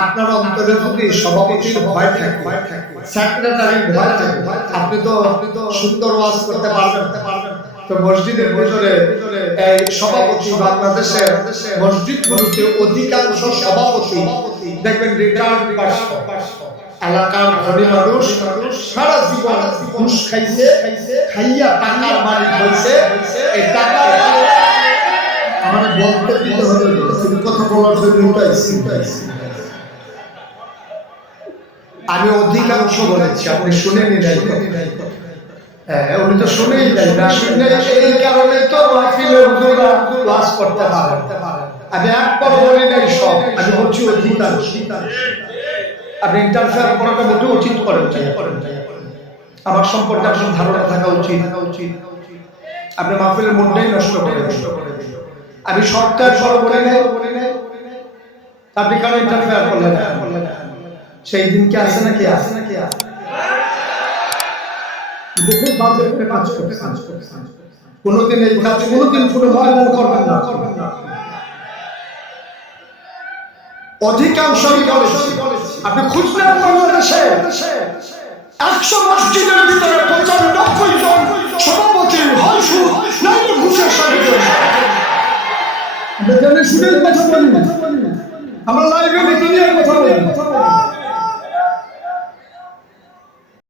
আপনার অন্তরে যদি সভাপতির ভয় থাকে সেক্রেটারি ভয় থাকে, আপনি তো আপনি তো সুন্দর ওয়াজ করতে পারবেন। তো মসজিদের ভিতরে এই সভাপতি বাংলাদেশের মসজিদগুলোতে অধিকাংশ সভাপতি দেখবেন রিটার্ন এলাকার ধনী মানুষ সারা জীবন ঘুষ খাইছে, খাইয়া টাকার মালিক হয়েছে এই টাকা আমার বলতে দিতে হবে তুমি কথা বলার জন্য উঠাইছি। আমি অধিকাংশ বলেছি, আপনি শুনে নিলেন হ্যাঁ উনি তো শুনেই নাই। না শুনে এই কারণে তো মাহফিলের ক্লাস করতে পারেন আমি একবার বলি নাই সব। আমি বলছি অধিকাংশ। আপনি ইন্টারফেয়ার করাটা মোটেও উচিত করেন করেন আমার সম্পর্কে আপনার ধারণা থাকা উচিত। থাকা উচিত আপনি মাহফিলের মনটাই নষ্ট করে নষ্ট করে আমি সপ্তাহের পর বলে আপনি কেন ইন্টারফেয়ার করলেন? সেই দিন কি আছে নাকি আছে নাকি কোনোদিন এই কাজ কোনোদিন কোনো ময়দান করবেন না। করবেন না অধিকাংশ আপনি খুঁজলেন বাংলাদেশে একশো মসজিদের ভিতরে পঁচানব্বই জন সভাপতি হলসু নাইলে ঘুষের সাথে আমরা জানি শুনেই কথা বলি। আমরা লাইভে দুনিয়ার কথা বলি।